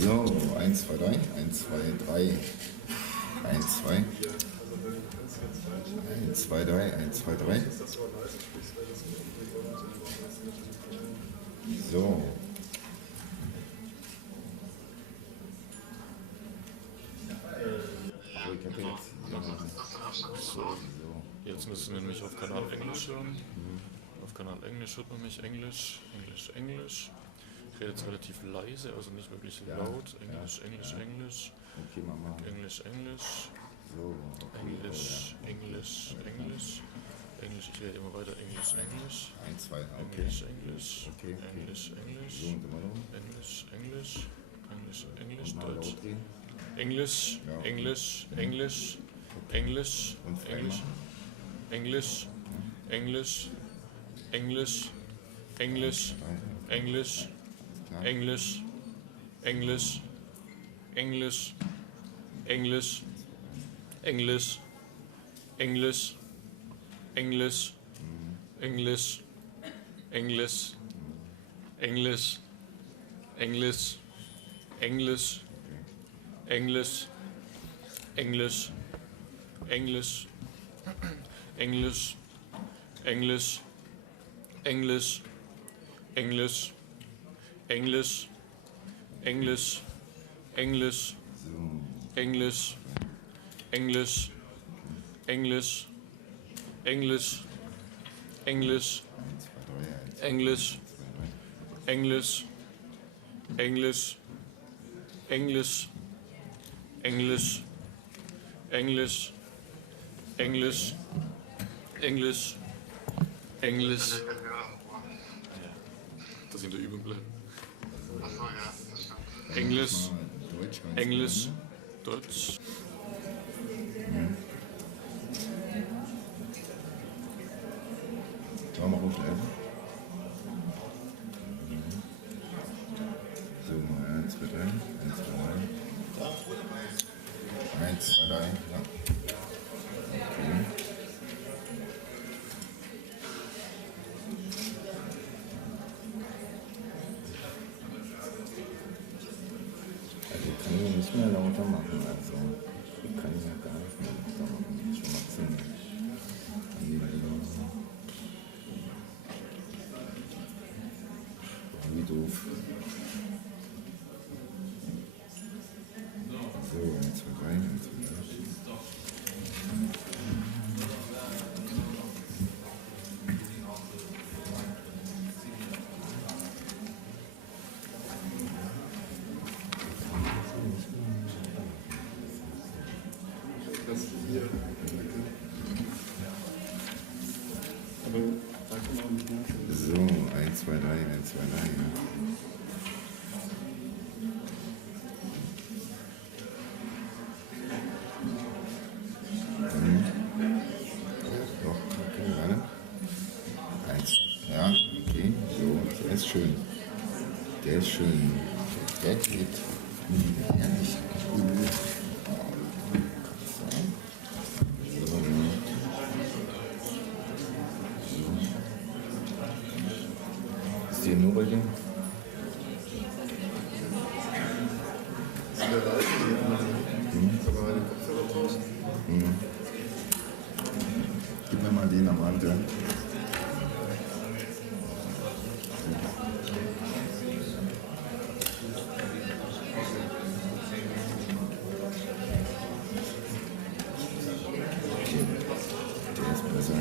So, 1, 2, 3, 1, 2, 3, 1, 2, 1, 2, 3, 1, 2, 3. So. Ich habe jetzt. So. Jetzt müssen wir nämlich auf Kanal Englisch hören. Auf Kanal Englisch hört man mich Englisch. Ich rede jetzt relativ leise, also nicht wirklich laut. Englisch. Okay, Mama. Englisch. So. Englisch. Ich rede immer weiter. Englisch. 1, 2, okay. Englisch. Okay. Englisch. So, und immer noch. Englisch, Mal Deutsch. laut drehen. Englisch. Ja. Englisch. Und zweimal. Das in der Übung bleiben. Achso, ja, das stimmt. Englisch, Deutsch. Sollen wir aufschreiben? So, 1, 2, 3, 1, 2, 3. 1, 2, 3, ja. Okay. Also ich kann ihn nicht mehr lauter machen, also ich kann ihn ja gar nicht mehr lauter machen, das ist schon mal ziemlich. Wie doof. So, 1, 2, 3, 1, 2, 3. So, 1, 2, 3, 1, 2, 3. Ja. Doch, okay, warte. 1, ja, okay, so, der ist schön. Der ist schön. Der geht herrlich. Ist die nur bei dir? Gib mir mal den am Rand, ja. Okay, der ist besser.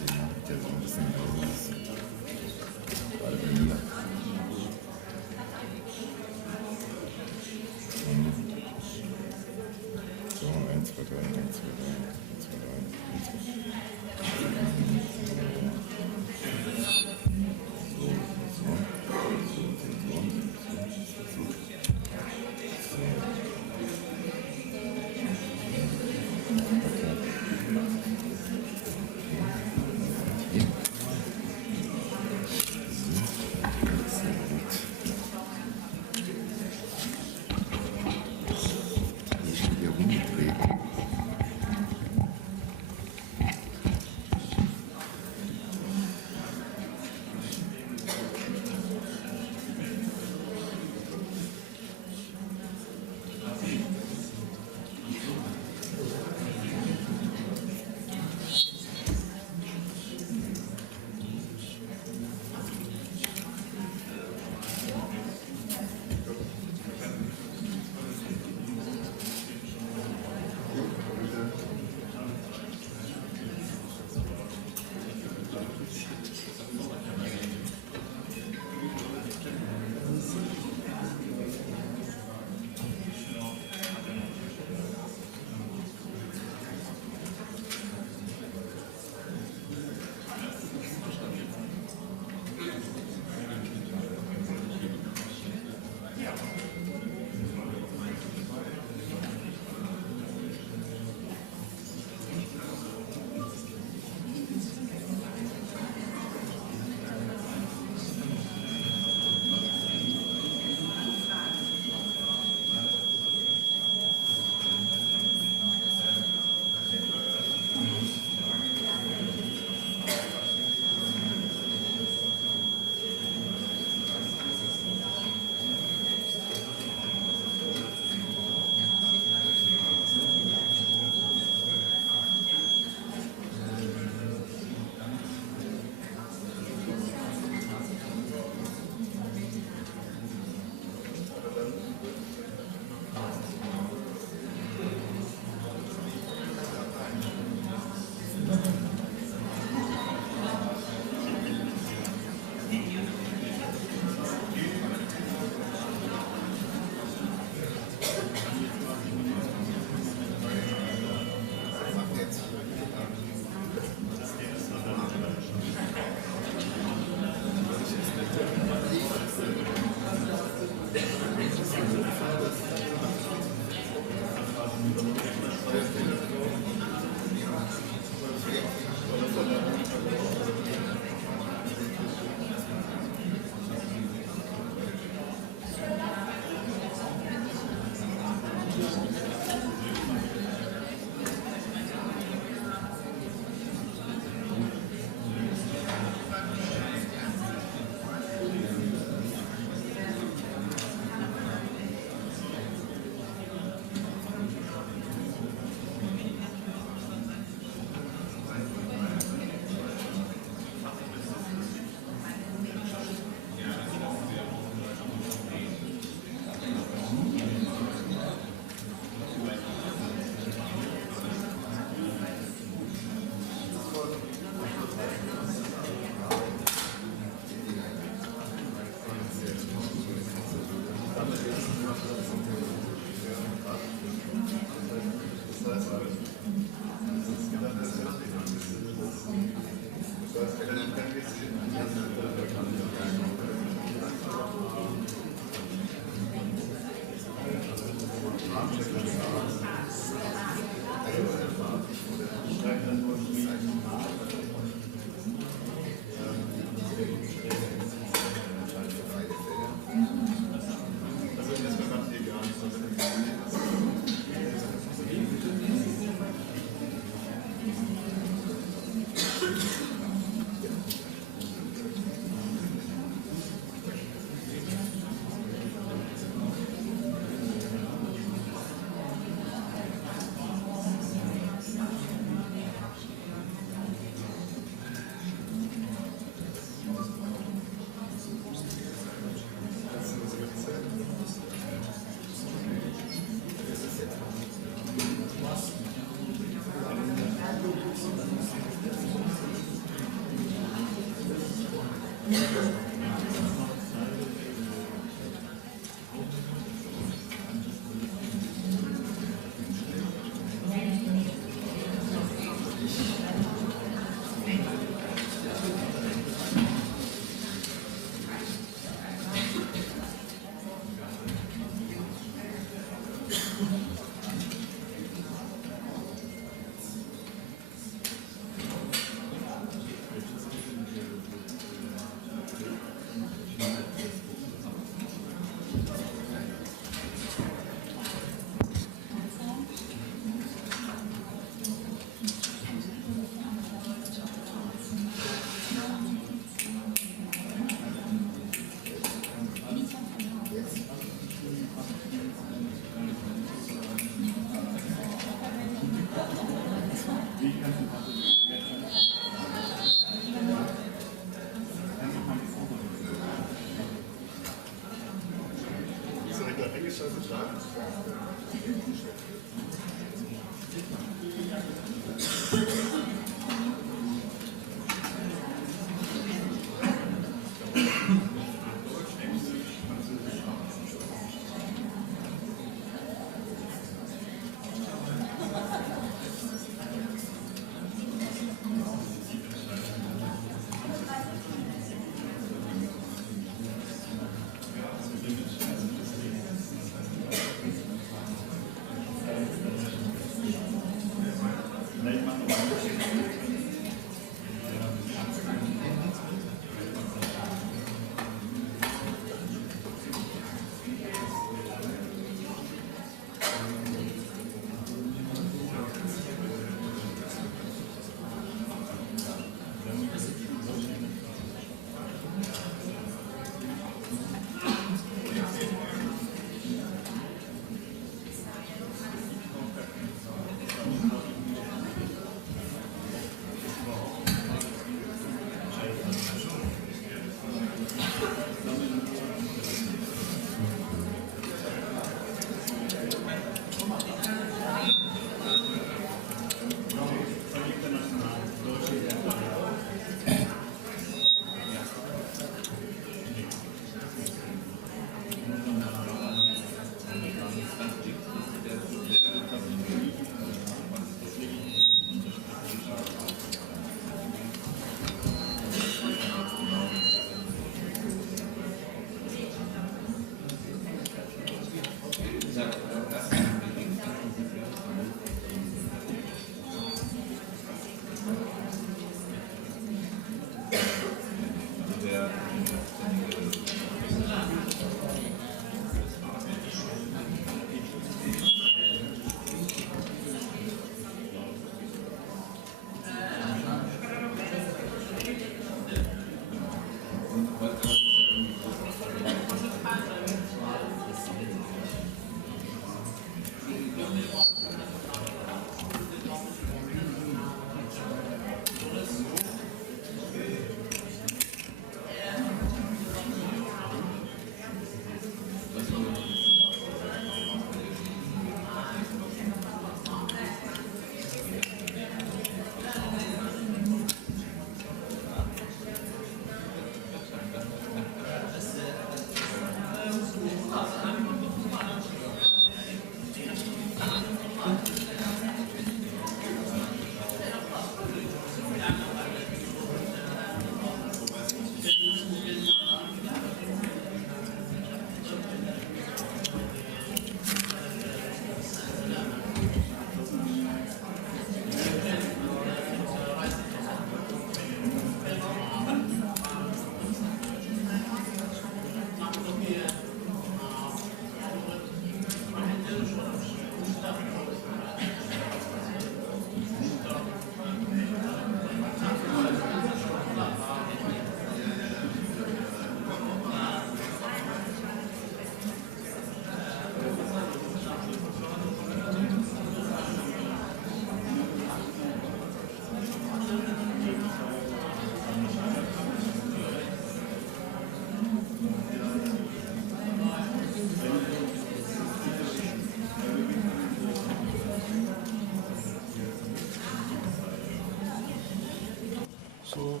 So.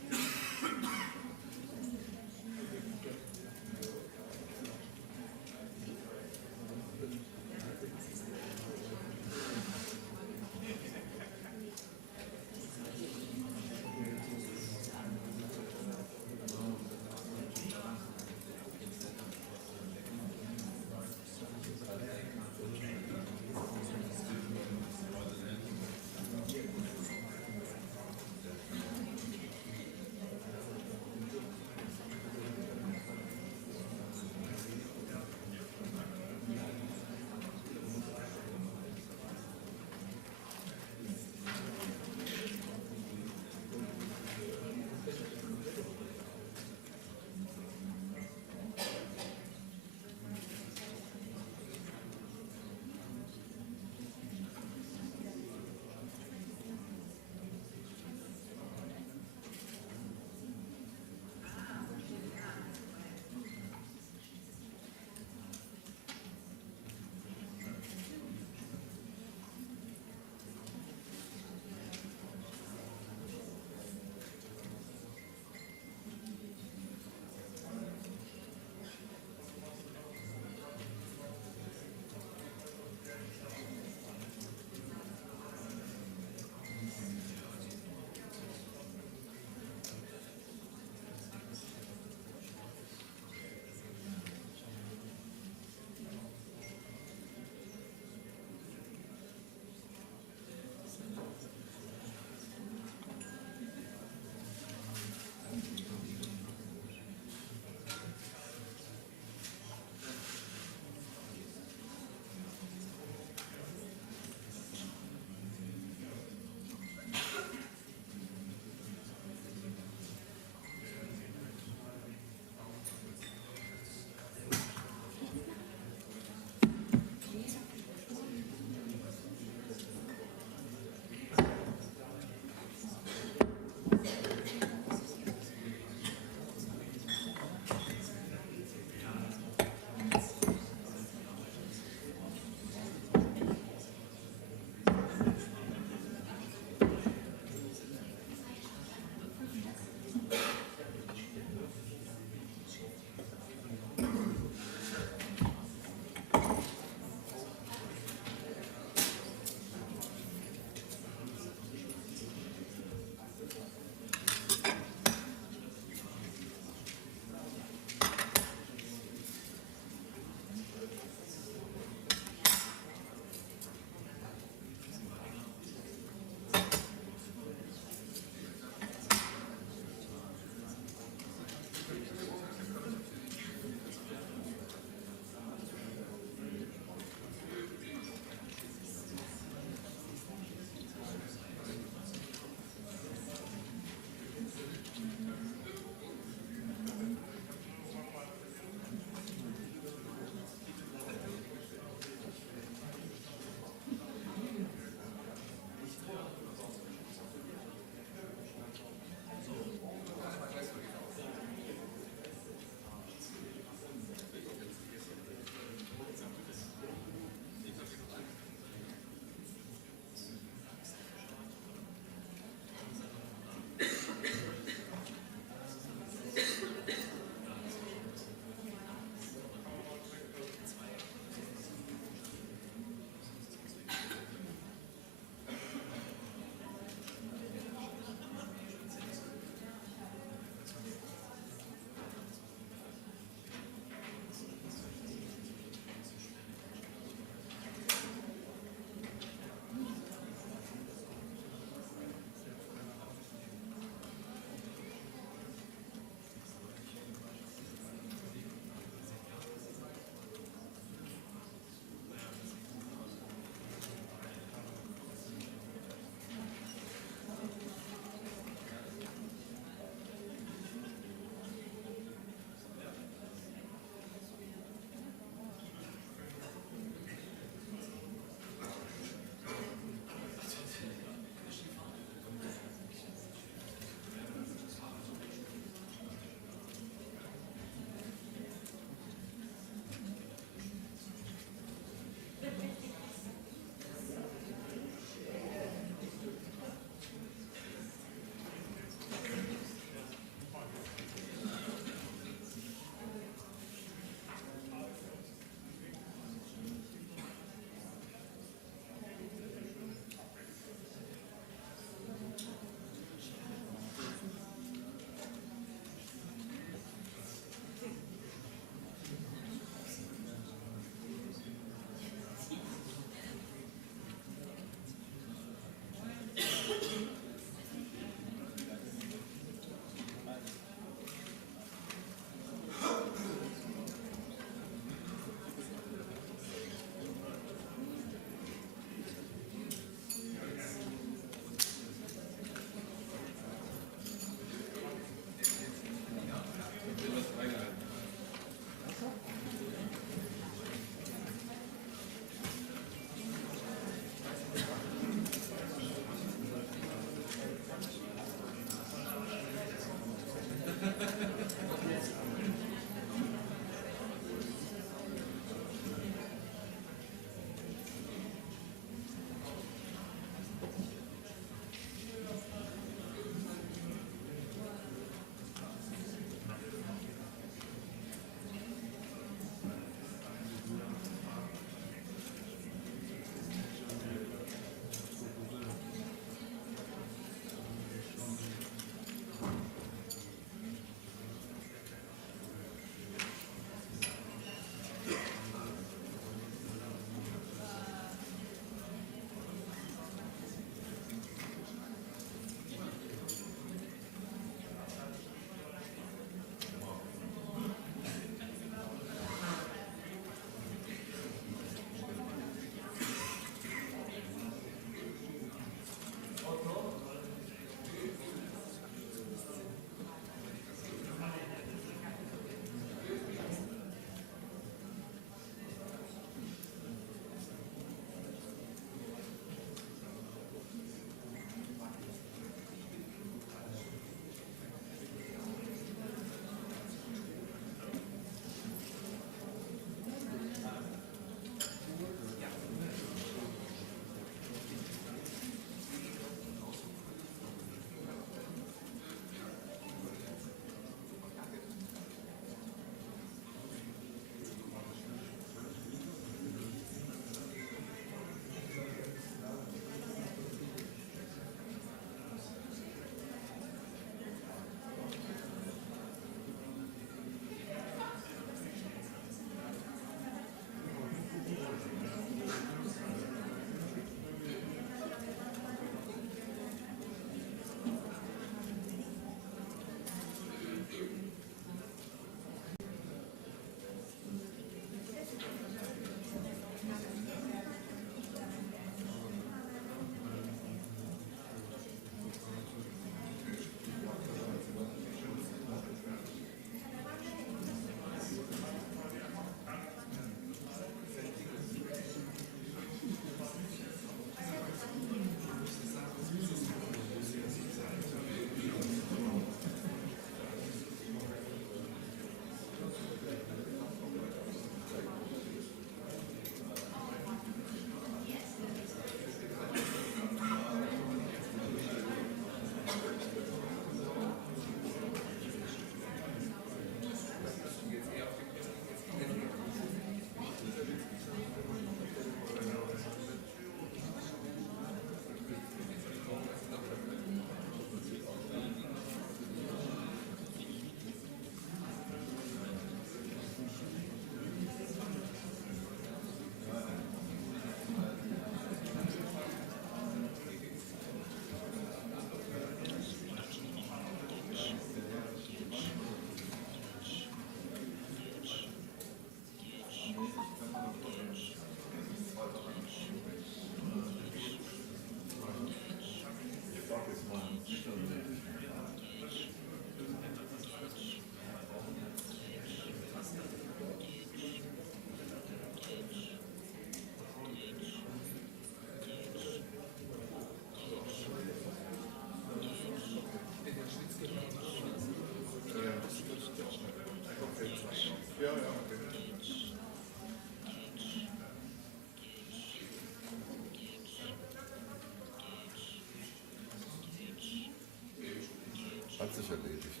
Hat sich erledigt.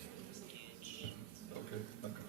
Okay, danke.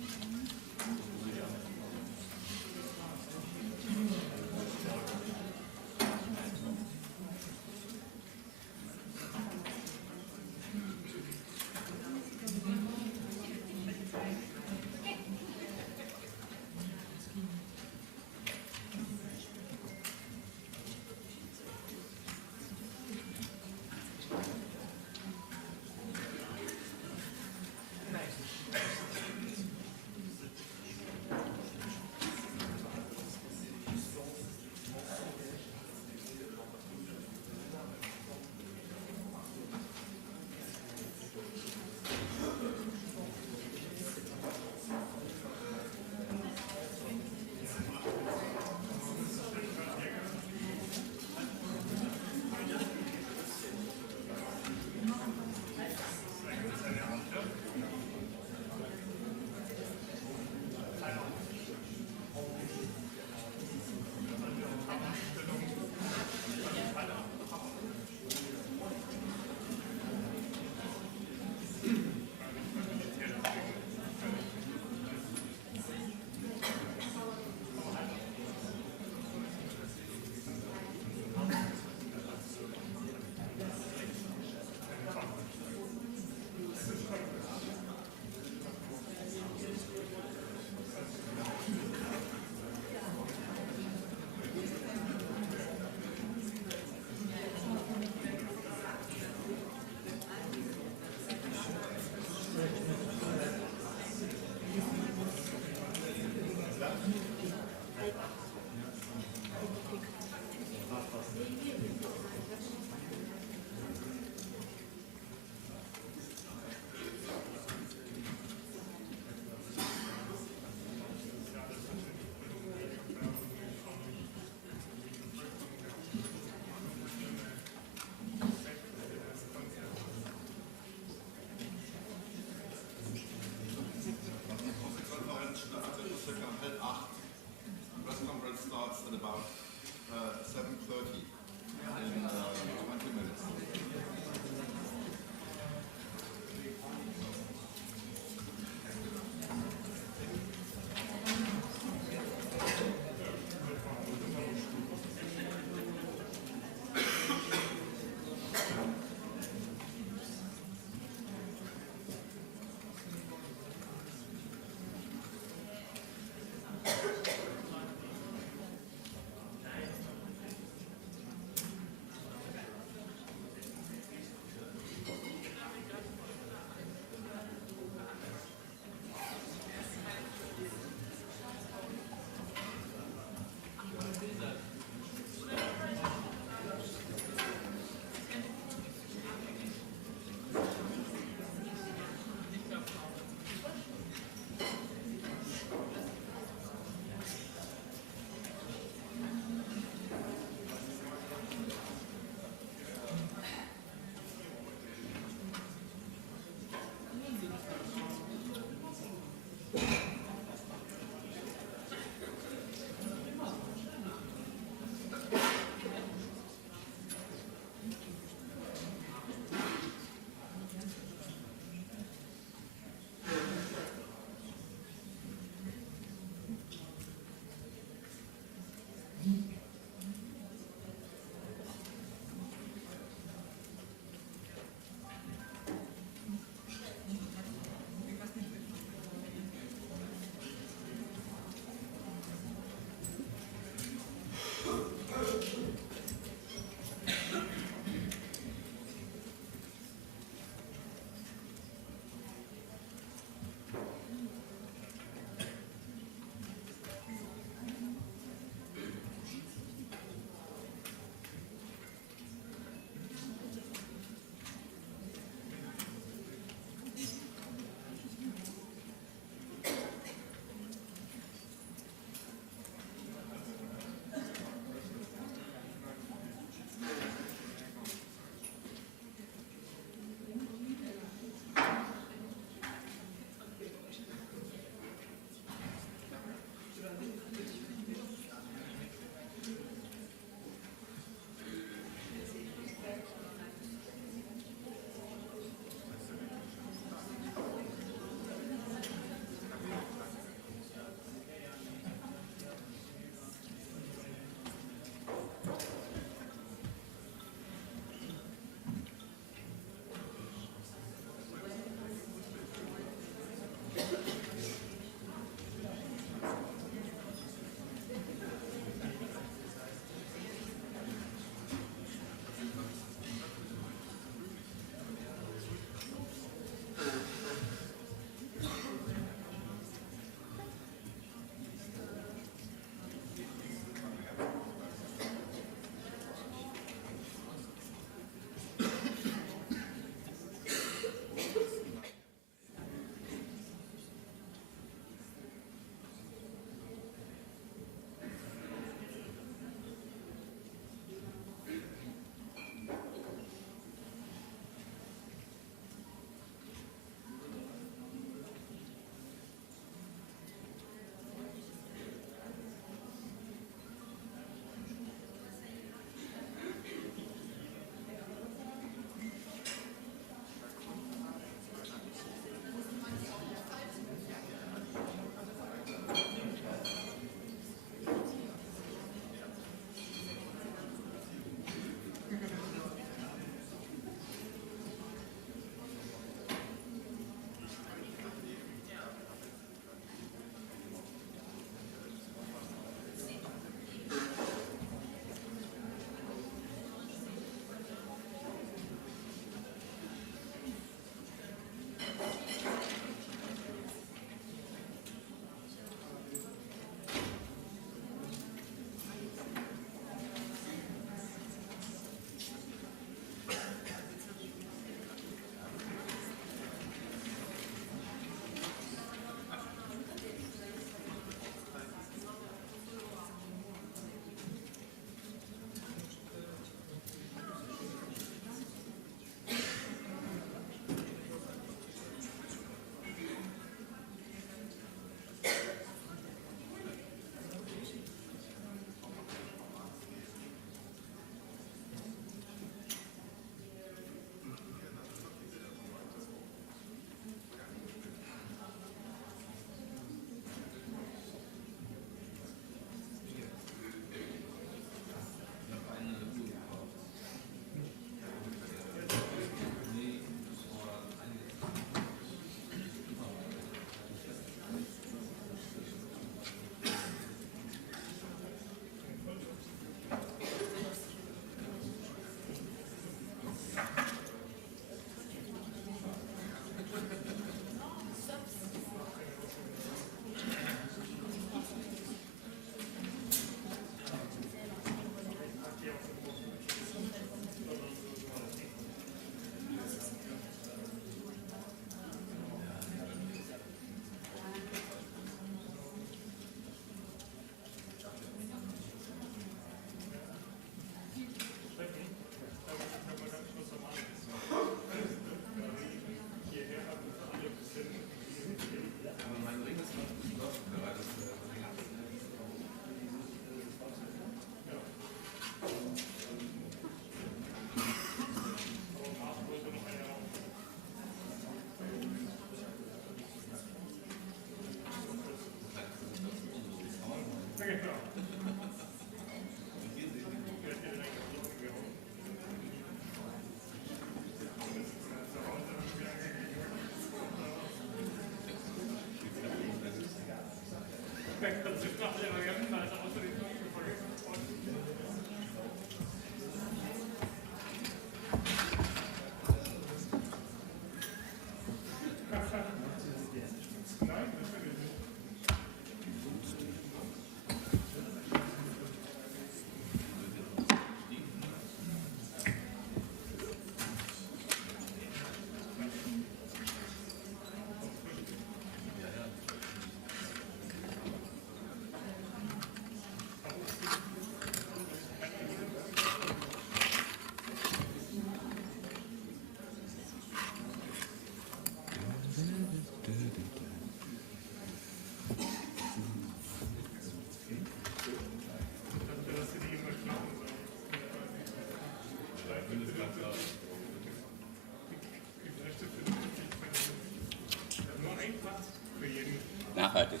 Nachhaltig.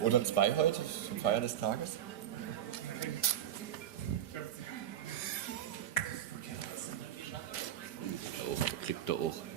Oder 2 heute zur Feier des Tages? Oh, kriegt da auch.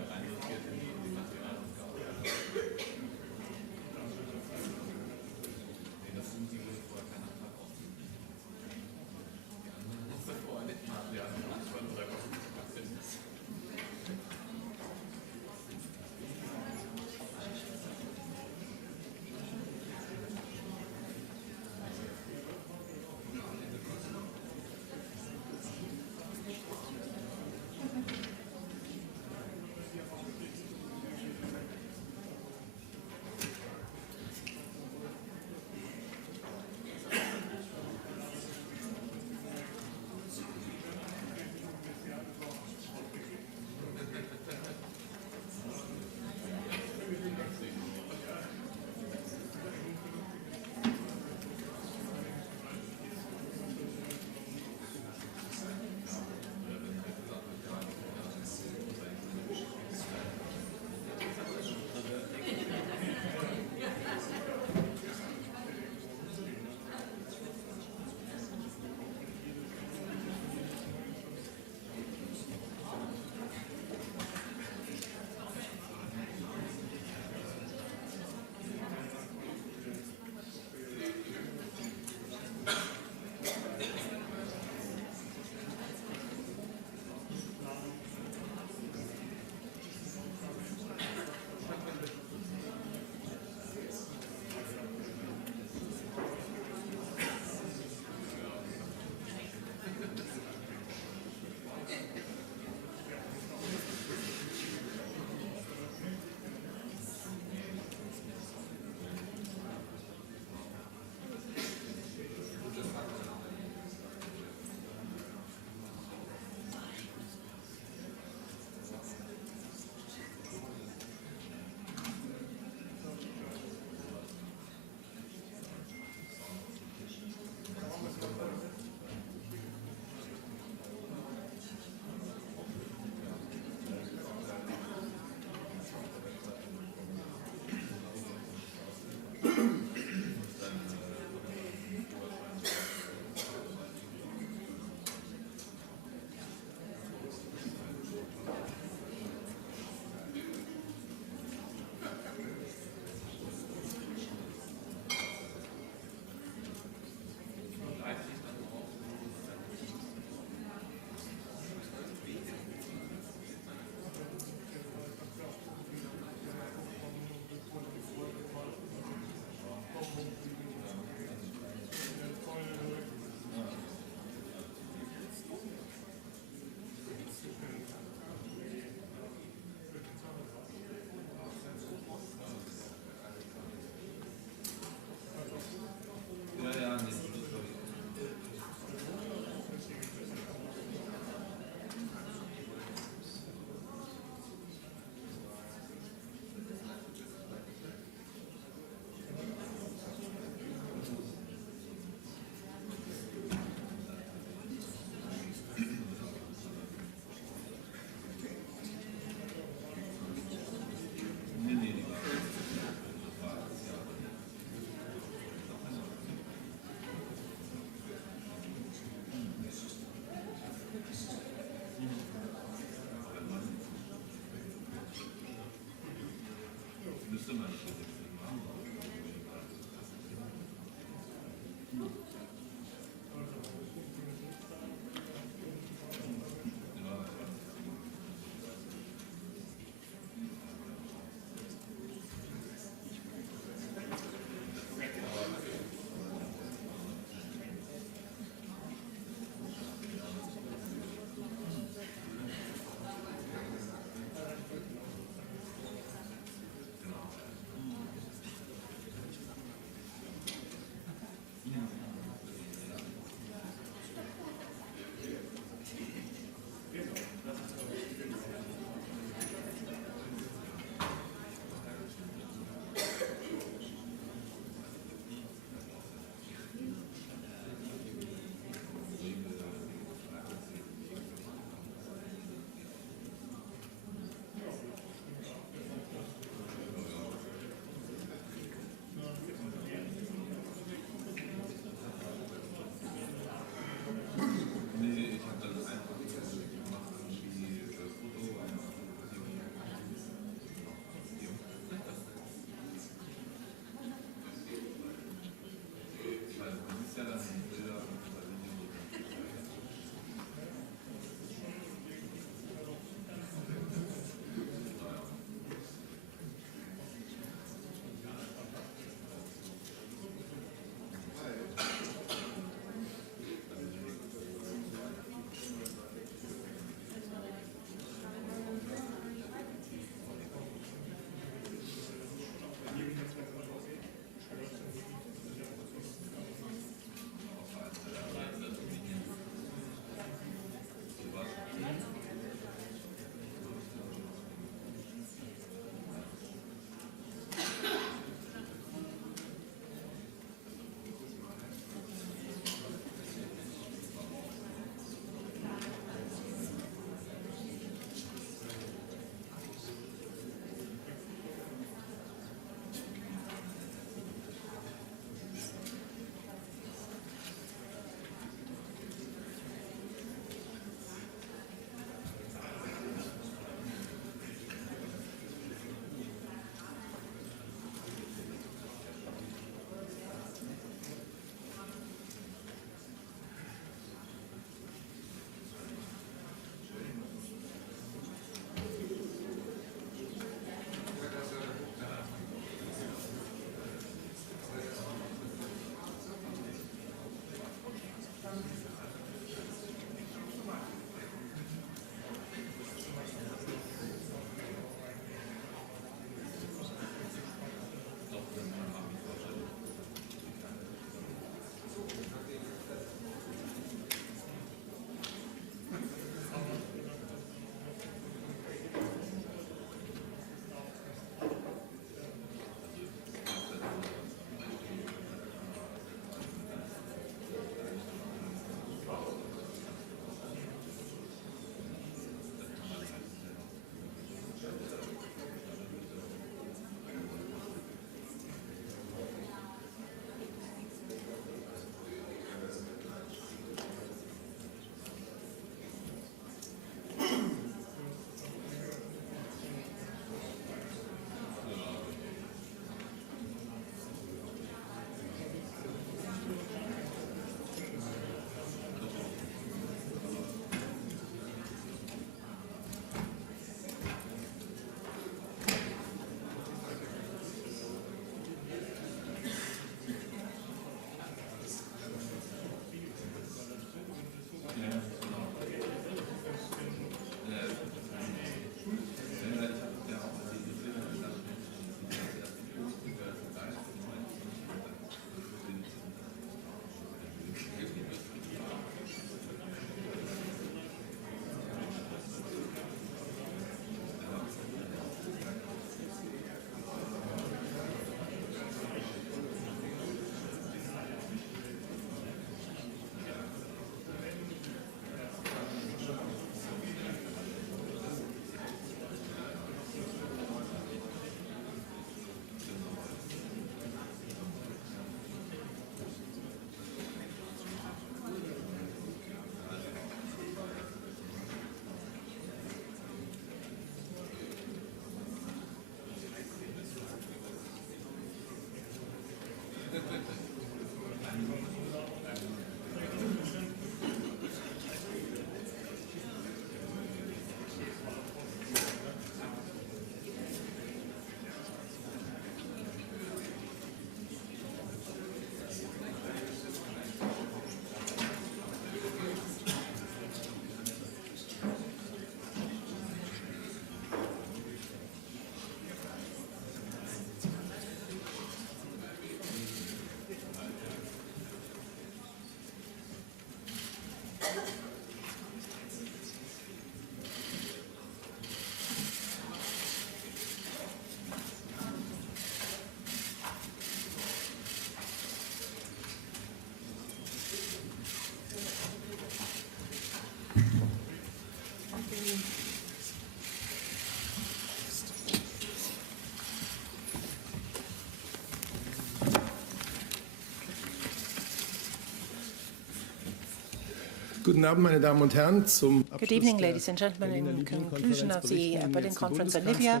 Guten Abend, meine Damen und Herren. Zum Good evening, ladies and gentlemen. In conclusion of the Berlin Conference on Libya,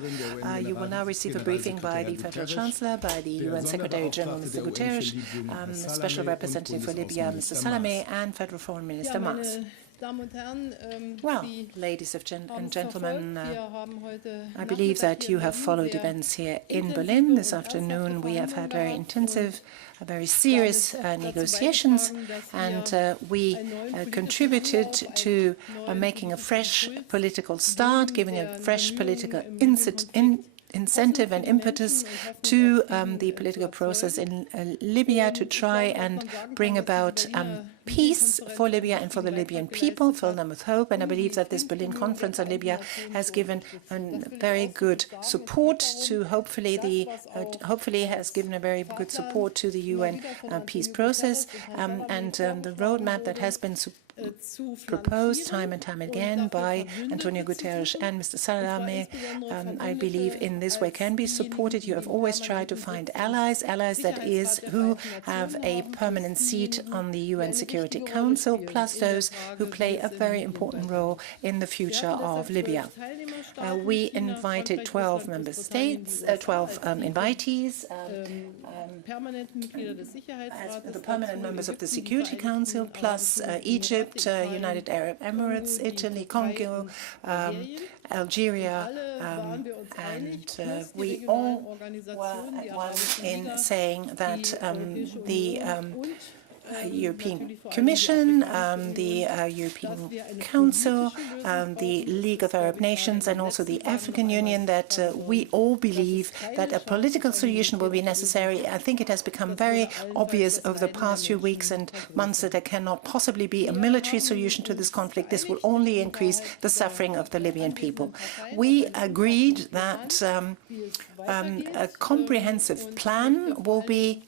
you will now receive a briefing by the Federal Chancellor, by the UN Secretary General, Mr. Guterres, Special Representative for Libya, Mr. Salameh, and Federal Foreign Minister Maas. Well, ladies and gentlemen, I believe that you have followed events here in Berlin. This afternoon we have had very intensive, very serious negotiations, and we contributed to making a fresh political start, giving a fresh political incentive and impetus to the political process in Libya to try and bring about peace for Libya and for the Libyan people, fill them with hope. And I believe that this Berlin Conference on Libya has given a very good support to hopefully has given a very good support to the UN peace process, and the roadmap that has been proposed time and time again by Antonio Guterres and Mr. Salameh, I believe in this way can be supported. You have always tried to find allies that is who have a permanent seat on the UN Security Council, plus those who play a very important role in the future of Libya. We invited 12 member states, 12 invitees, as the permanent members of the Security Council, plus Egypt, United Arab Emirates, Italy, Congo, Algeria, and we all were at one in saying that the European Commission, the European Council, the League of Arab Nations, and also the African Union, that we all believe that a political solution will be necessary. I think it has become very obvious over the past few weeks and months that there cannot possibly be a military solution to this conflict. This will only increase the suffering of the Libyan people. We agreed that a comprehensive plan will be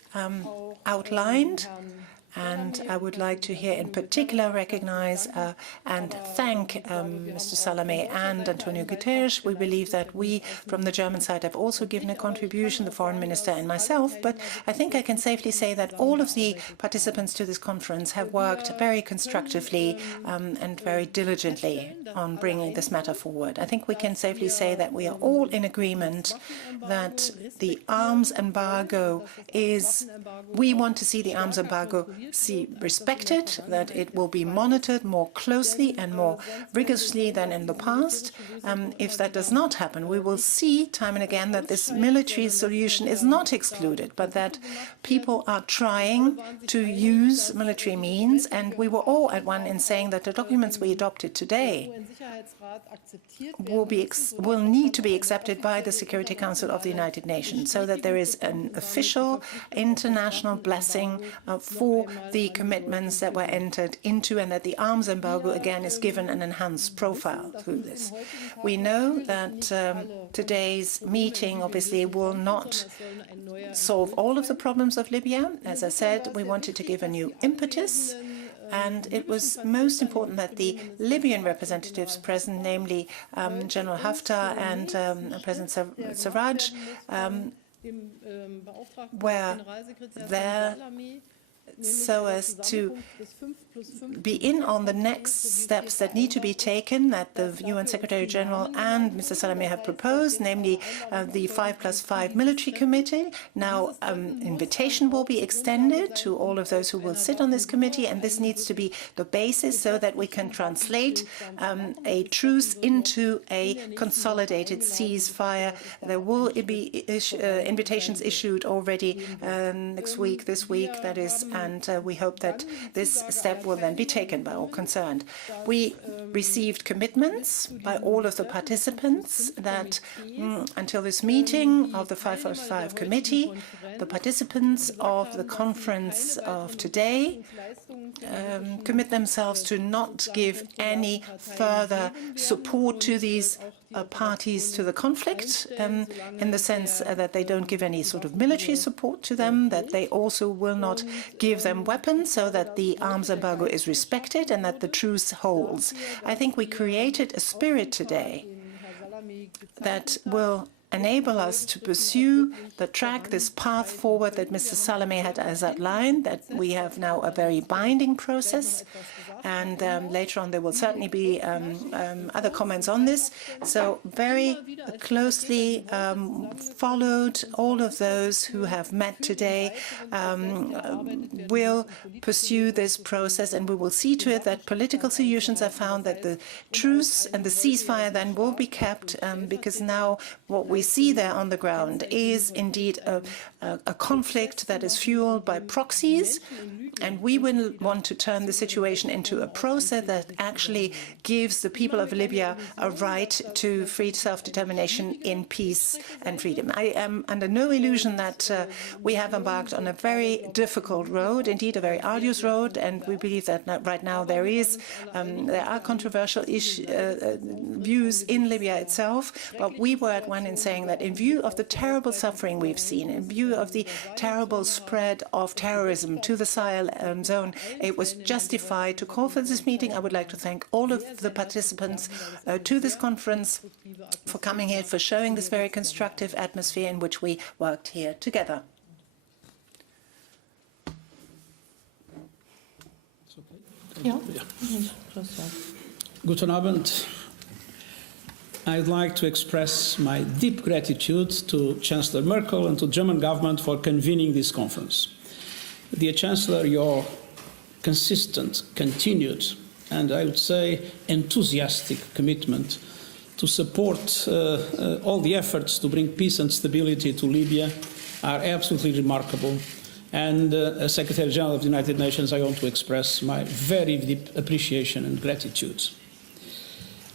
outlined, and I would like to here in particular recognize and thank Mr. Salameh and Antonio Guterres. We believe that we from the German side have also given a contribution, the Foreign Minister and myself, but I think I can safely say that all of the participants to this conference have worked very constructively and very diligently on bringing this matter forward. I think we can safely say that we are all in agreement that the arms embargo we want to see the arms embargo respected, that it will be monitored more closely and more rigorously than in the past. If that does not happen, we will see time and again that this military solution is not excluded, but that people are trying to use military means, and we were all at one in saying that the documents we adopted today will need to be accepted by the Security Council of the United Nations, so that there is an official international blessing for the commitments that were entered into, and that the arms embargo again is given an enhanced profile through this. We know that today's meeting obviously will not solve all of the problems of Libya. As I said, we wanted to give a new impetus, and it was most important that the Libyan representatives present, namely General Haftar and President Sarraj, were there so as to be in on the next steps that need to be taken that the UN Secretary General and Mr. Salameh have proposed, namely the 5+5 military committee. Now, invitation will be extended to all of those who will sit on this committee, and this needs to be the basis so that we can translate a truce into a consolidated ceasefire. There will be invitations issued already next week, this week, that is, and we hope that this step will then be taken by all concerned. We received commitments by all of the participants that until this meeting of the 5+5 committee, the participants of the conference of today commit themselves to not give any further support to these parties to the conflict, in the sense that they don't give any sort of military support to them, that they also will not give them weapons, so that the arms embargo is respected and that the truce holds. I think we created a spirit today that will enable us to pursue the track, this path forward that Mr. Salameh has outlined, that we have now a very binding process. And later on there will certainly be other comments on this. So very closely followed, all of those who have met today will pursue this process, and we will see to it that political solutions are found, that the truce and the ceasefire then will be kept, because now what we see there on the ground is indeed a conflict that is fueled by proxies, and we will want to turn the situation into a process that actually gives the people of Libya a right to free self-determination in peace and freedom. I am under no illusion that we have embarked on a very difficult road, indeed a very arduous road, and we believe that right now there are controversial views in Libya itself, but we were at one in saying that in view of the terrible suffering we've seen, in view of the terrible spread of terrorism to the Sahel zone, it was justified to call for this meeting. I would like to thank all of the participants to this conference for coming here, for showing this very constructive atmosphere in which we worked here together. Guten Abend. I'd like to express my deep gratitude to Chancellor Merkel and to the German government for convening this conference. Dear Chancellor, your consistent, continued, and I would say enthusiastic commitment to support all the efforts to bring peace and stability to Libya are absolutely remarkable. And as Secretary General of the United Nations, I want to express my very deep appreciation and gratitude.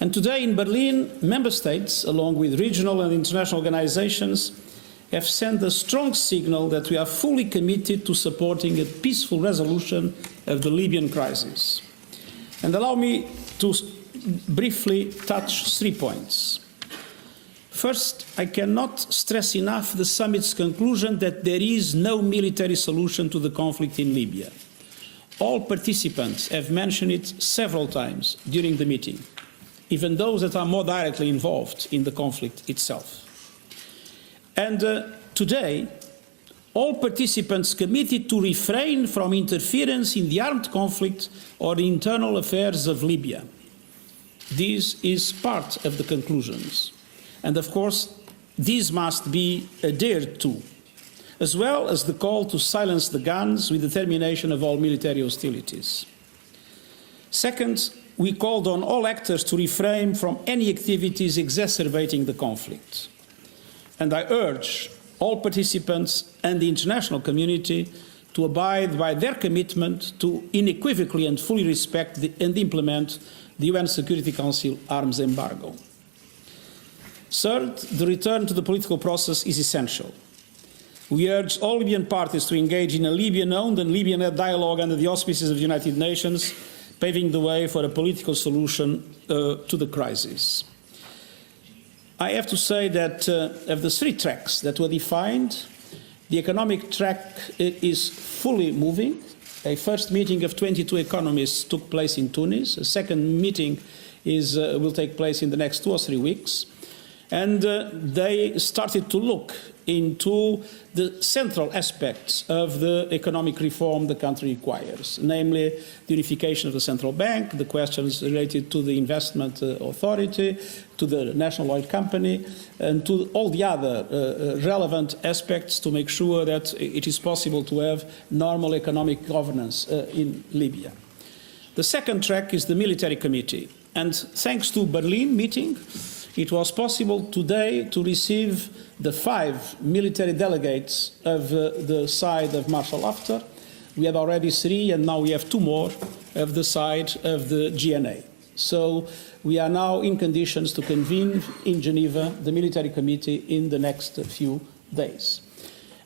And today in Berlin, member states, along with regional and international organizations, have sent a strong signal that we are fully committed to supporting a peaceful resolution of the Libyan crisis. And allow me to briefly touch 3 points. First, I cannot stress enough the summit's conclusion that there is no military solution to the conflict in Libya. All participants have mentioned it several times during the meeting, even those that are more directly involved in the conflict itself. And today, all participants committed to refrain from interference in the armed conflict or the internal affairs of Libya. This is part of the conclusions. And of course, these must be adhered to, as well as the call to silence the guns with the termination of all military hostilities. Second, we called on all actors to refrain from any activities exacerbating the conflict. And I urge all participants and the international community to abide by their commitment to unequivocally and fully respect and implement the UN Security Council arms embargo. Third, the return to the political process is essential. We urge all Libyan parties to engage in a Libyan-owned and Libyan-led dialogue under the auspices of the United Nations, paving the way for a political solution to the crisis. I have to say that of the 3 tracks that were defined, the economic track is fully moving. A first meeting of 22 economists took place in Tunis. A second meeting will take place in the next 2 or 3 weeks. And they started to look into the central aspects of the economic reform the country requires, namely the unification of the central bank, the questions related to the investment authority, to the national oil company, and to all the other relevant aspects to make sure that it is possible to have normal economic governance in Libya. The second track is the military committee. And thanks to Berlin meeting, it was possible today to receive the 5 military delegates of the side of Marshal Haftar. We had already 3, and now we have 2 more of the side of the GNA. So we are now in conditions to convene in Geneva the military committee in the next few days.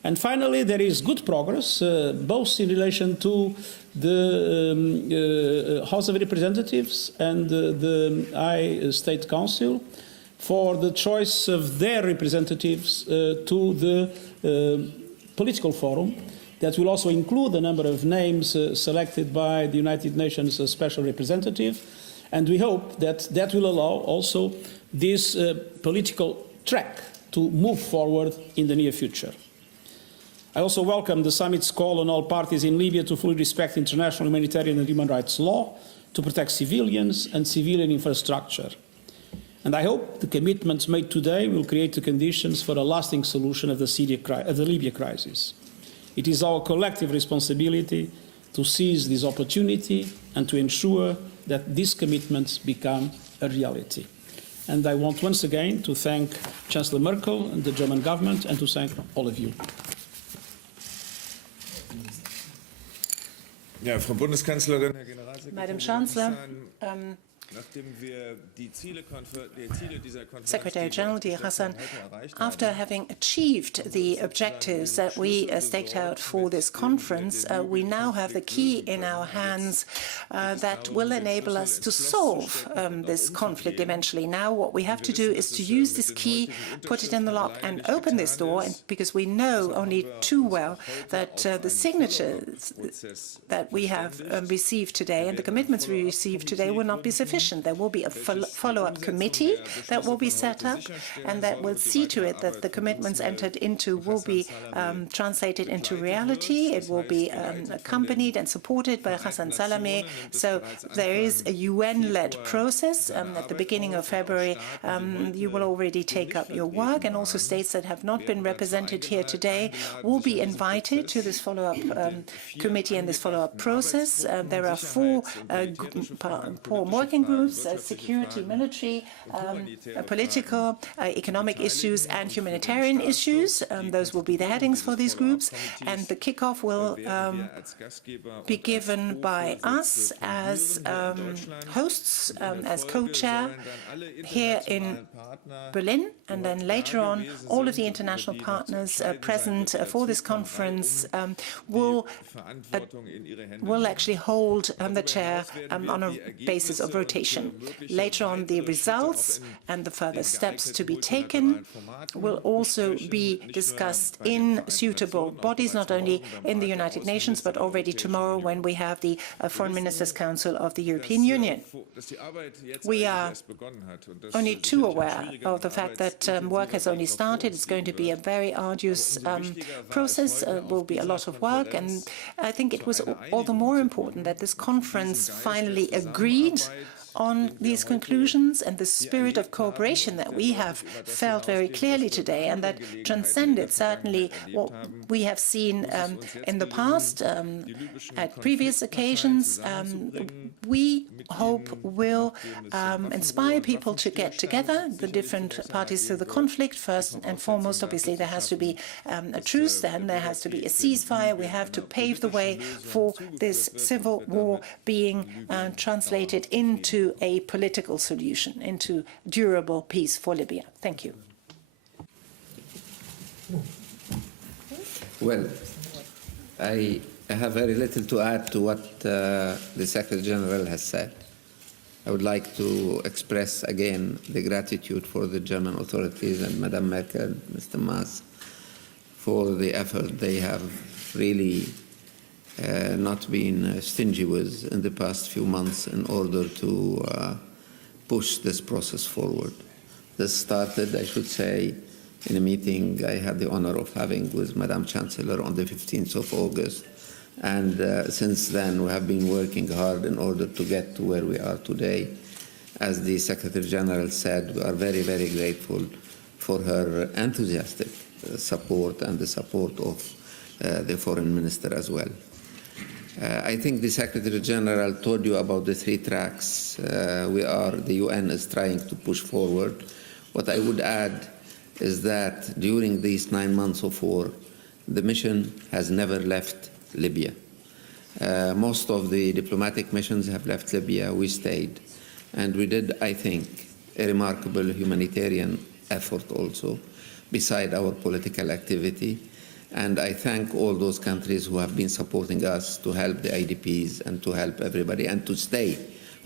And finally, there is good progress, both in relation to the House of Representatives and the High State Council for the choice of their representatives to the political forum that will also include a number of names selected by the United Nations Special Representative. And we hope that that will allow also this political track to move forward in the near future. I also welcome the summit's call on all parties in Libya to fully respect international humanitarian and human rights law, to protect civilians and civilian infrastructure. And I hope the commitments made today will create the conditions for a lasting solution of the Libya crisis. It is our collective responsibility to seize this opportunity and to ensure that these commitments become a reality. And I want once again to thank Chancellor Merkel and the German government and to thank all of you. Ja, Frau Bundeskanzlerin, Herr Generalsekretär, Madam Chancellor, Secretary General Dear Hassan, after having achieved the objectives that we staked out for this conference, we now have the key in our hands that will enable us to solve this conflict eventually. Now what we have to do is to use this key, put it in the lock and open this door, and because we know only too well that the signatures that we have received today and the commitments we received today will not be sufficient. There will be a follow-up committee that will be set up and that will see to it that the commitments entered into will be translated into reality. It will be accompanied and supported by Hassan Salameh. So there is a UN-led process. At the beginning of February, you will already take up your work, and also states that have not been represented here today will be invited to this follow-up committee and this follow-up process. There are 4 working groups, security, military, political, economic issues and humanitarian issues. Those will be the headings for these groups, and the kickoff will be given by us as hosts, as co-chair here in Berlin, and then later on all of the international partners present for this conference will actually hold the chair on a basis of rotation. Later on, the results and the further steps to be taken will also be discussed in suitable bodies, not only in the United Nations, but already tomorrow when we have the Foreign Ministers' Council of the European Union. We are only too aware of the fact that work has only started. It's going to be a very arduous process. Will be a lot of work, and I think it was all the more important that this conference finally agreed on these conclusions and the spirit of cooperation that we have felt very clearly today, and that transcended certainly what we have seen in the past at previous occasions. We hope will inspire people to get together, the different parties to the conflict. First and foremost, obviously, there has to be a truce, then there has to be a ceasefire. We have to pave the way for this civil war being translated into a political solution, into durable peace for Libya. Thank you. Well, I have very little to add to what the Secretary General has said. I would like to express again the gratitude for the German authorities and Madame Merkel, Mr. Maas, for the effort they have really not been stingy with in the past few months in order to push this process forward. This started, I should say, in a meeting I had the honor of having with Madam Chancellor on the 15th of August. And since then, we have been working hard in order to get to where we are today. As the Secretary General said, we are very, very grateful for her enthusiastic support and the support of the Foreign Minister as well. I think the Secretary General told you about the 3 tracks the UN is trying to push forward. What I would add is that during these 9 months of war, the mission has never left Libya. Most of the diplomatic missions have left Libya. We stayed. And we did, I think, a remarkable humanitarian effort also, beside our political activity. And I thank all those countries who have been supporting us to help the IDPs and to help everybody and to stay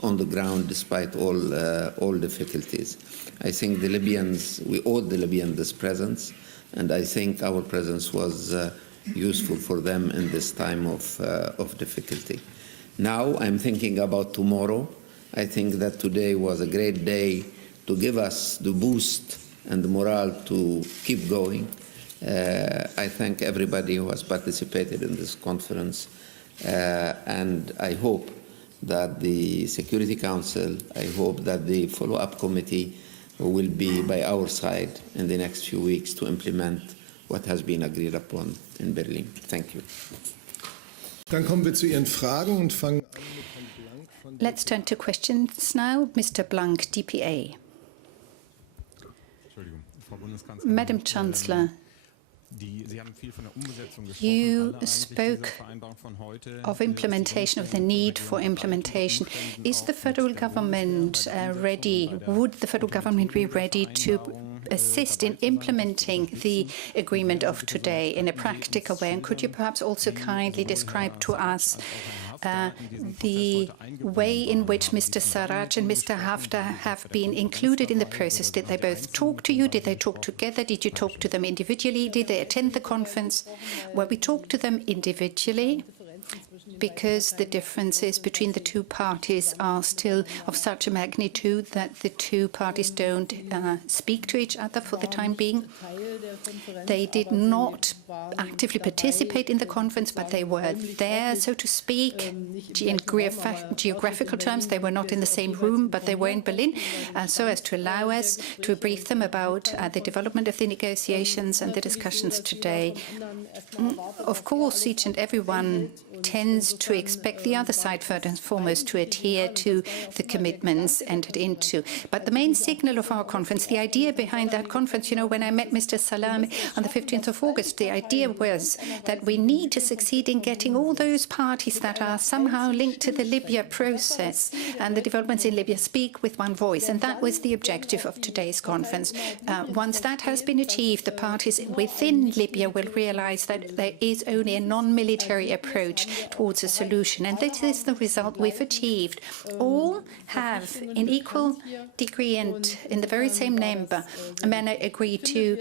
on the ground despite all difficulties. I think the Libyans, we owed the Libyans this presence, and I think our presence was useful for them in this time of difficulty. Now I'm thinking about tomorrow. I think that today was a great day to give us the boost and the morale to keep going. I thank everybody who has participated in this conference, and I hope that the Security Council, I hope that the follow-up committee will be by our side in the next few weeks to implement what has been agreed upon in Berlin. Thank you. Dann kommen wir zu Ihren Fragen und fangen an mit Herrn Blank von Let's turn to questions now. Mr. Blank, DPA. Madam Chancellor, you spoke of implementation, of the need for implementation. Is the federal government ready? Would the federal government be ready to assist in implementing the agreement of today in a practical way? And could you perhaps also kindly describe to us the way in which Mr. Sarraj and Mr. Haftar have been included in the process? Did they both talk to you? Did they talk together? Did you talk to them individually? Did they attend the conference? Well, we talked to them individually because the differences between the two parties are still of such a magnitude that the two parties don't speak to each other for the time being. They did not actively participate in the conference, but they were there, so to speak. In geographical terms, they were not in the same room, but they were in Berlin, so as to allow us to brief them about the development of the negotiations and the discussions today. Of course, each and everyone tends to expect the other side, first and foremost, to adhere to the commitments entered into. But the main signal of our conference, the idea behind that conference, you know, when I met Mr. Salami on the 15th of August, the idea was that we need to succeed in getting all those parties that are somehow linked to the Libya process and the developments in Libya speak with one voice. And that was the objective of today's conference. Once that has been achieved, the parties within Libya will realize that there is only a non-military approach towards a solution. And this is the result we've achieved. All have, in equal degree and in the very same manner, agreed to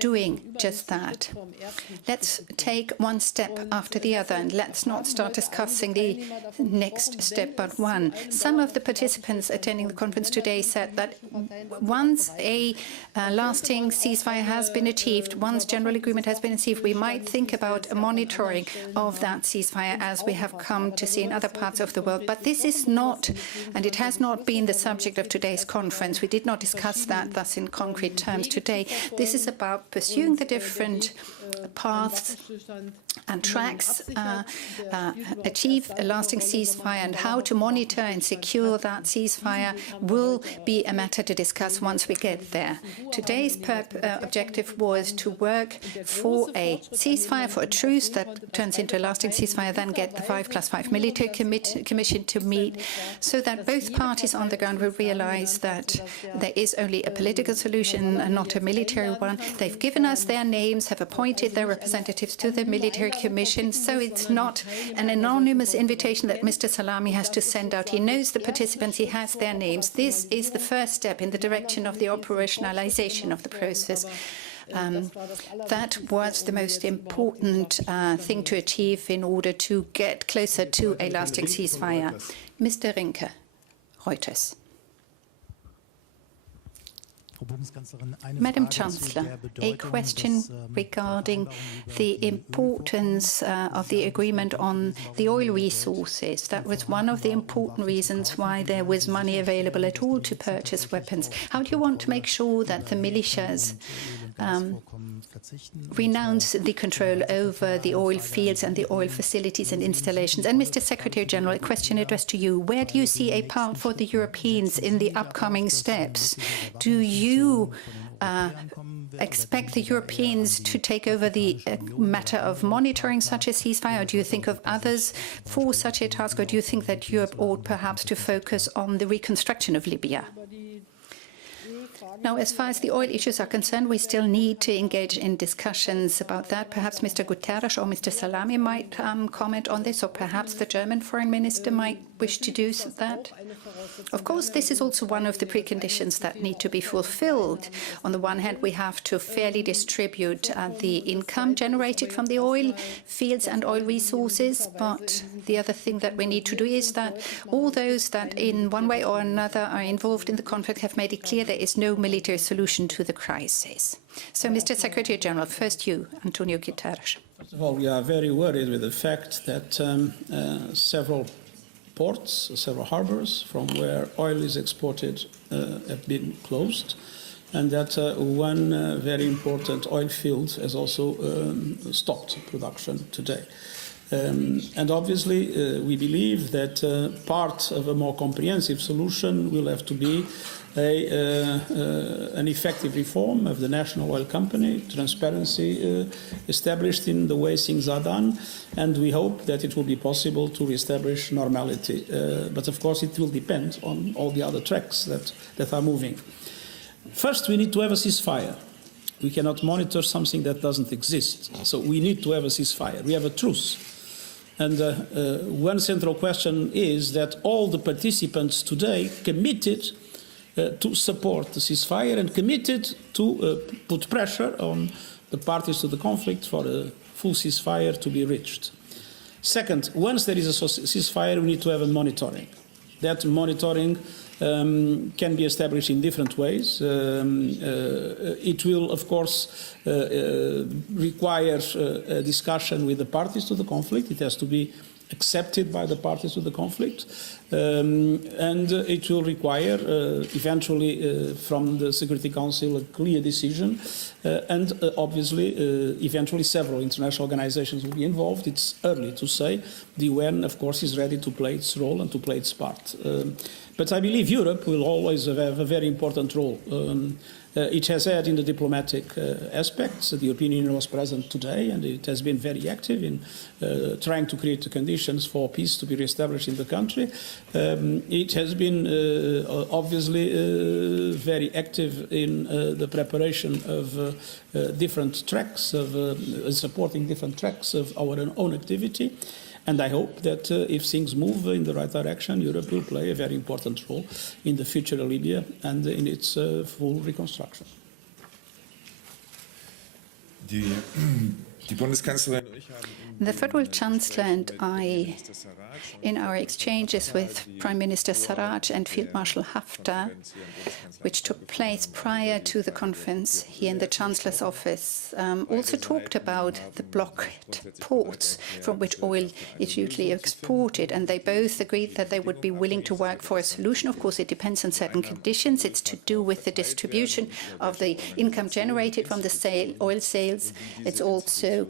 doing just that. Let's take one step after the other, and let's not start discussing the next step but one. Some of the participants attending the conference today said that once a lasting ceasefire has been achieved, once general agreement has been achieved, we might think about a monitoring of that ceasefire, as we have come to see in other parts of the world. But this is not, and it has not been, the subject of today's conference. We did not discuss that thus in concrete terms today. This is about pursuing the different paths and tracks, achieve a lasting ceasefire, and how to monitor and secure that ceasefire will be a matter to discuss once we get there. Today's objective was to work for a ceasefire, for a truce that turns into a lasting ceasefire, then get the 5+5 military commission to meet, so that both parties on the ground will realize that there is only a political solution and not a military one. They've given us their names, have appointed their representatives to the military commission, so it's not an anonymous invitation that Mr. Salami has to send out. He knows the participants, he has their names. This is the first step in the direction of the operationalization of the process. That was the most important thing to achieve in order to get closer to a lasting ceasefire. Mr. Rinke, Reuters. Madam Chancellor, a question regarding the importance of the agreement on the oil resources. That was one of the important reasons why there was money available at all to purchase weapons. How do you want to make sure that the militias renounce the control over the oil fields and the oil facilities and installations? And Mr. Secretary General, a question addressed to you. Where do you see a part for the Europeans in the upcoming steps? Do you expect the Europeans to take over the matter of monitoring such a ceasefire, or do you think of others for such a task, or do you think that Europe ought perhaps to focus on the reconstruction of Libya? Now, as far as the oil issues are concerned, we still need to engage in discussions about that. Perhaps Mr. Guterres or Mr. Salami might comment on this, or perhaps the German foreign minister might wish to do that. Of course, this is also one of the preconditions that need to be fulfilled. On the one hand, we have to fairly distribute the income generated from the oil fields and oil resources, but the other thing that we need to do is that all those that in one way or another are involved in the conflict have made it clear there is no military solution to the crisis. So, Mr. Secretary General, first you, Antonio Guterres. First of all, we are very worried with the fact that several ports, several harbors from where oil is exported have been closed, and that one very important oil field has also stopped production today. And obviously, we believe that part of a more comprehensive solution will have to be an effective reform of the national oil company, transparency established in the way things are done, and we hope that it will be possible to reestablish normality. But of course, it will depend on all the other tracks that are moving. First, we need to have a ceasefire. We cannot monitor something that doesn't exist. So we need to have a ceasefire. We have a truce. And one central question is that all the participants today committed to support the ceasefire and committed to put pressure on the parties to the conflict for a full ceasefire to be reached. Second, once there is a ceasefire, we need to have a monitoring. That monitoring can be established in different ways. It will, of course, require a discussion with the parties to the conflict. It has to be accepted by the parties to the conflict. And it will require, eventually, from the Security Council, a clear decision. And obviously, eventually, several international organizations will be involved. It's early to say. The UN, of course, is ready to play its role and to play its part. But I believe Europe will always have a very important role. It has had in the diplomatic aspects. The European Union was present today, and it has been very active in trying to create the conditions for peace to be reestablished in the country. It has been obviously very active in the preparation of different tracks, of supporting different tracks of our own activity. And I hope that if things move in the right direction, Europe will play a very important role in the future of Libya and in its full reconstruction. Die Bundeskanzlerin und ich haben The Federal Chancellor and I, in our exchanges with Prime Minister Sarraj and Field Marshal Haftar, which took place prior to the conference here in the Chancellor's office, also talked about the blocked ports from which oil is usually exported, and they both agreed that they would be willing to work for a solution. Of course, it depends on certain conditions. It's to do with the distribution of the income generated from the oil sales. It's also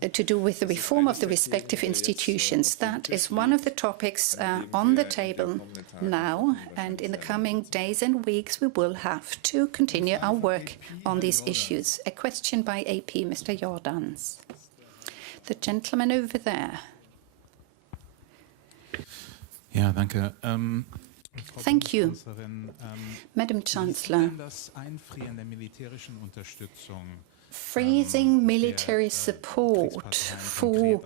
to do with the reform of the respective institutions. That is one of the topics on the table now, and in the coming days and weeks we will have to continue our work on these issues. A question by AP, Mr. Jordans. The gentleman over there. Ja, danke. Thank you, Madam Chancellor. Das Einfrieren der militärischen Unterstützung freezing military support for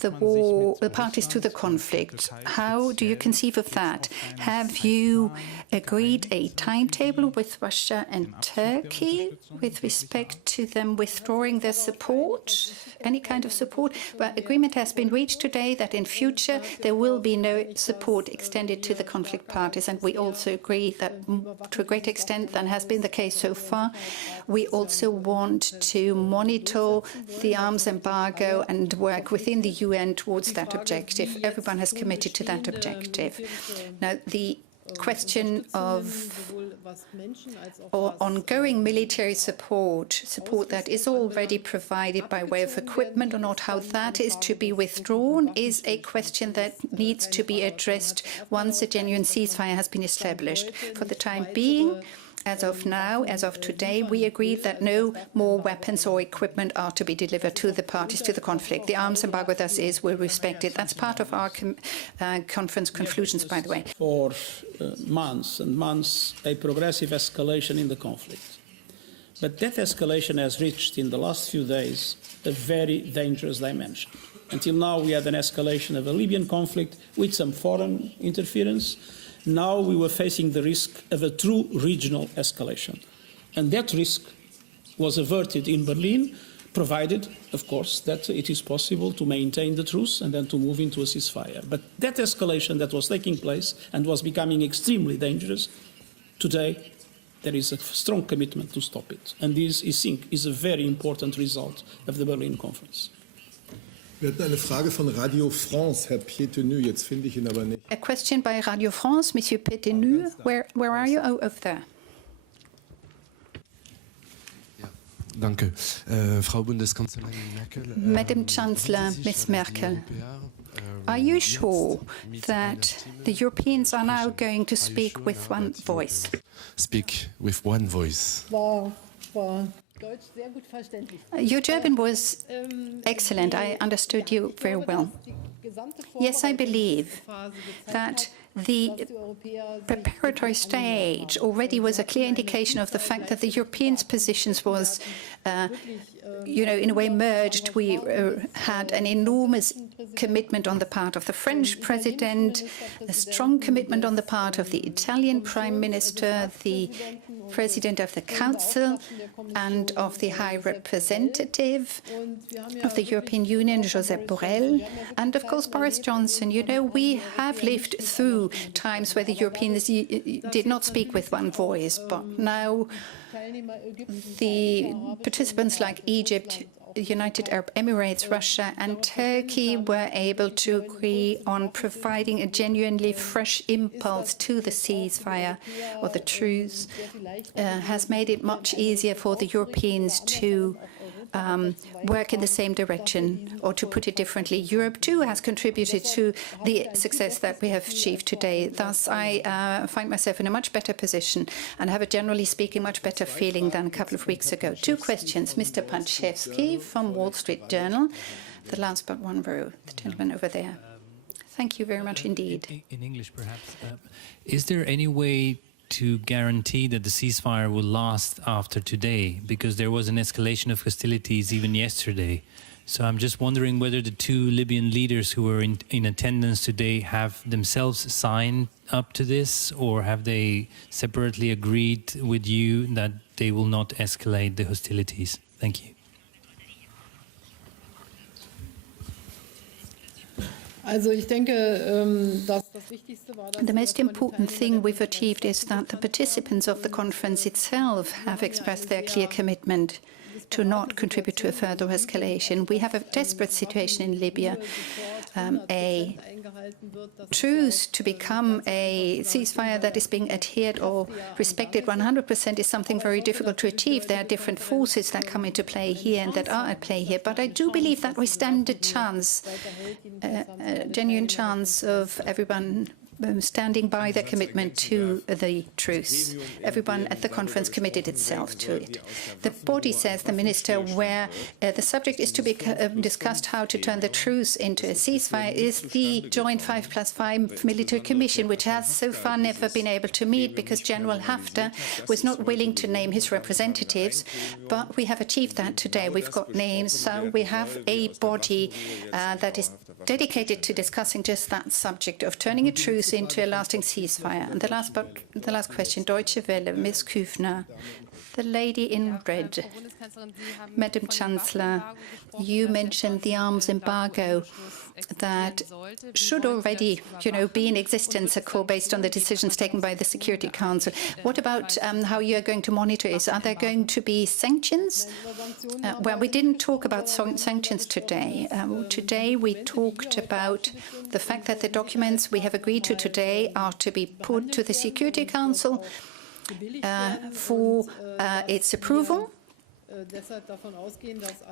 the parties to the conflict. How do you conceive of that? Have you agreed a timetable with Russia and Turkey with respect to them withdrawing their support, any kind of support? Well, agreement has been reached today that in future there will be no support extended to the conflict parties, and we also agree that to a great extent than has been the case so far, we also want to monitor the arms embargo and work within the UN towards that objective. Everyone has committed to that objective. Now, the question of ongoing military support that is already provided by way of equipment or not, how that is to be withdrawn, is a question that needs to be addressed once a genuine ceasefire has been established. For the time being, as of now, as of today, we agreed that no more weapons or equipment are to be delivered to the parties to the conflict. The arms embargo, thus, will respect it. That's part of our conference conclusions, by the way. For months and months, a progressive escalation in the conflict. But that escalation has reached, in the last few days, a very dangerous dimension. Until now, we had an escalation of a Libyan conflict with some foreign interference. Now we were facing the risk of a true regional escalation. And that risk was averted in Berlin, provided, of course, that it is possible to maintain the truce and then to move into a ceasefire. But that escalation that was taking place and was becoming extremely dangerous, today there is a strong commitment to stop it. And this, I think, is a very important result of the Berlin Conference. Wir hatten eine Frage von Radio France, Herr Pietenu, jetzt finde ich ihn aber nicht. A question by Radio France, Monsieur Pietenu. Where are you? Oh, over there. Danke. Frau Bundeskanzlerin Merkel. Madam Chancellor, Ms. Merkel, are you sure that the Europeans are now going to speak with one voice? Speak with one voice. Your German was excellent. I understood you very well. Yes, I believe that the preparatory stage already was a clear indication of the fact that the Europeans' positions was, in a way merged. We had an enormous commitment on the part of the French president, a strong commitment on the part of the Italian prime minister, the president of the council, and of the high representative of the European Union, Josep Borrell, and of course Boris Johnson. You know, we have lived through times where the Europeans did not speak with one voice, but now the participants like Egypt, the United Arab Emirates, Russia and Turkey were able to agree on providing a genuinely fresh impulse to the ceasefire or the truce, has made it much easier for the Europeans to work in the same direction, or to put it differently, Europe too has contributed to the success that we have achieved today. Thus, I find myself in a much better position and have a, generally speaking, much better feeling than a couple of weeks ago. Two questions. Mr. Panchevsky from Wall Street Journal, the last but one row, the gentleman over there. Thank you very much indeed. In English, perhaps. Is there any way to guarantee that the ceasefire will last after today? Because there was an escalation of hostilities even yesterday. So I'm just wondering whether the two Libyan leaders who were in attendance today have themselves signed up to this, or have they separately agreed with you that they will not escalate the hostilities? Thank you. The most important thing we've achieved is that the participants of the conference itself have expressed their clear commitment to not contribute to a further escalation. We have a desperate situation in Libya. A truce to become a ceasefire that is being adhered or respected 100% is something very difficult to achieve. There are different forces that come into play here and that are at play here. But I do believe that we stand a chance, a genuine chance of everyone standing by their commitment to the truce. Everyone at the conference committed itself to it. The body, says the minister, where the subject is to be discussed how to turn the truce into a ceasefire is the joint 5+5 military commission, which has so far never been able to meet because General Haftar was not willing to name his representatives. But we have achieved that today. We've got names, so we have a body that is dedicated to discussing just that subject of turning a truce into a lasting ceasefire. And the last question, Deutsche Welle, Ms. Küfner. The lady in red. Madam Chancellor, you mentioned the arms embargo that should already, be in existence, based on the decisions taken by the Security Council. What about how you are going to monitor it? Are there going to be sanctions? Well, we didn't talk about sanctions today. Today we talked about the fact that the documents we have agreed to today are to be put to the Security Council for its approval.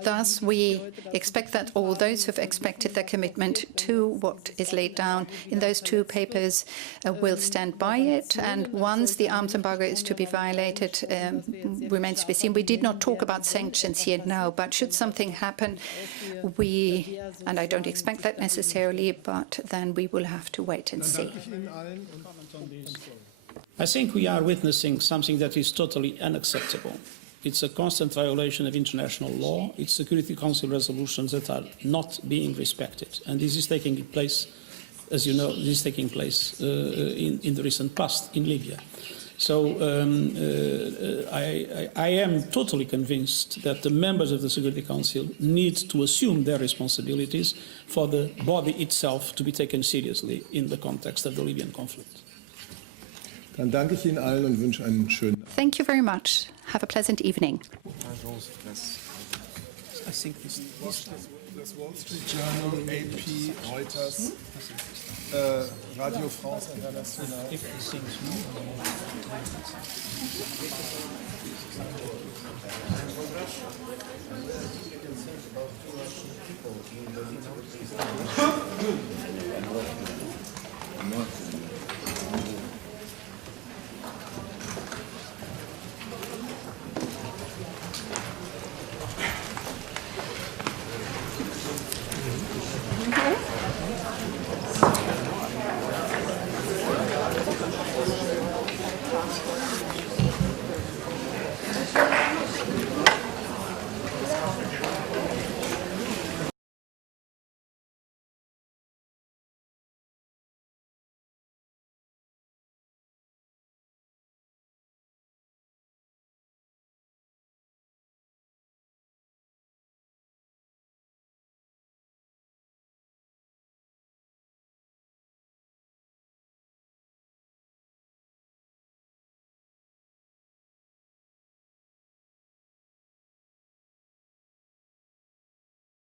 Thus, we expect that all those who have expected their commitment to what is laid down in those two papers will stand by it. And once the arms embargo is to be violated, remains to be seen. We did not talk about sanctions here now, but should something happen, and I don't expect that necessarily, but then we will have to wait and see. I think we are witnessing something that is totally unacceptable. It's a constant violation of international law. It's Security Council resolutions that are not being respected. And this is taking place, as you know, in the recent past in Libya. So I am totally convinced that the members of the Security Council need to assume their responsibilities for the body itself to be taken seriously in the context of the Libyan conflict. Dann danke ich Ihnen allen und wünsche einen schönen Abend. Thank you very much. Have a pleasant evening. I think this Wall Street Journal, AP, Reuters, Radio France International.